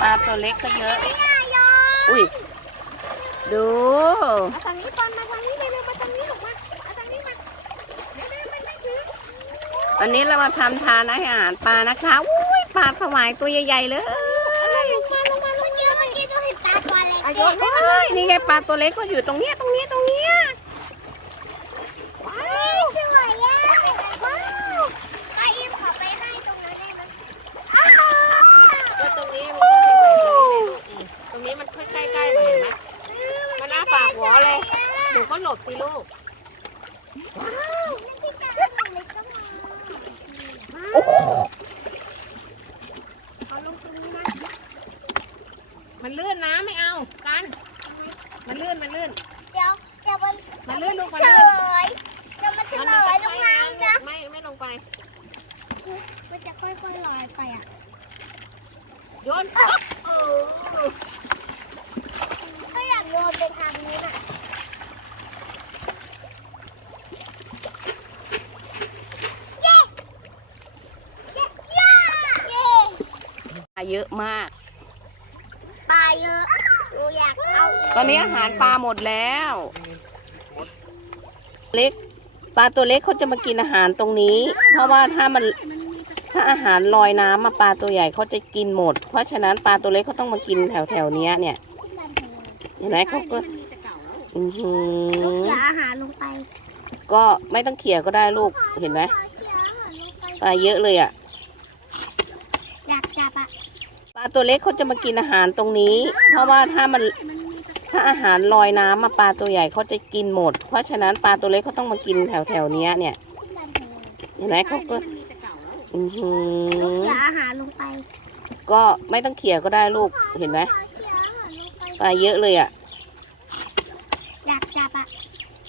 ปลาตัวเล็กก็เยอะไม่น่ายอมอุ้ย ดูมาทางนี้ก่อนมาทางนี้เร็วๆมาทางนี้ออกมามาทางนี้มาเร็วๆมันไม่ถึงวันนี้เรามาทำทานอาหารปลานะคะอุ้ยปลาสวายตัวใหญ่ๆเลยลงมาลงมาลงมาเมื่อกี้ตัวเห็นปลาตัวเล็กโอ้ยนี่ไงปลาตัวเล็กก็อยู่ตรงเนี้ยตรงเนี้ยตรงเนี้ย ว้าวสวยอะว้าวป้าอิมขอไปให้ตรงนั้นได้ไหมอ้าว ก็ตรงนี้มันก็จะแบบนี้เลยลูกอืมตรงนี้มันใกล้ๆมาเห็นไหมมันอ้า ปากหัวเลย หนูก็หลบสิลูกว้าวนั่นที่ปลาตัวเล็กก็มาโอ้โหเอาลงตรงนี้นะมันลื่นนะไม่เอา กัน มันลื่น มันลื่น เดี๋ยวเดี๋ยวมันมันลื่นลูกมันเฉลื่น ยเดี๋ยวมันเฉลยลงน้ำนะไม่ไม่ลงไป มันจะค่อยๆลอยไปอะโยนก็อยากโยนไปทางนี้น่ะเย้เย้ย่าเย้ ปลาเยอะมาก ปลาเยอะหนูอยากเอาอีกตอนนี้อาหารปลาหมดแล้ว เล็ก ปลาตัวเล็กเขาจะมากินอาหารตรงนี้ เพราะว่าถ้ามันถ้าอาหารลอยน้ำมาปลาตัวใหญ่เขาจะกินหมด เพราะฉะนั้นปลาตัวเล็กเขาต้องมากินแถวแถวๆเนี้ยเนี่ยเห็นไหมเขาก็มันมีแต่เก่าแล้วอือหืลูกอเสียอาหารลงไปก็ไม่ต้องเขี่ยก็ได้ลูกเห็นไหมขอเสียอาหารลงไปปลาเยอะเลยอะ อยากจับอะปลาตัวเล็กเขาจะมากินอาหารตรงนี้ เพราะว่าถ้ามันถ้าอาหารลอยน้ำมาปลาตัวใหญ่เขาจะกินหมด เพราะฉะนั้นปลาตัวเล็กเขาต้องมากินแถวแถวๆเนี้ยเนี่ยเห็นไหมเขาก็มันมีแต่เก่าแล้วอือหืลูกอเสียอาหารลงไปก็ไม่ต้องเขี่ยก็ได้ลูกเห็นไหมขอเสียอาหารลงไปปลาเยอะเลยอะอยากจับอะ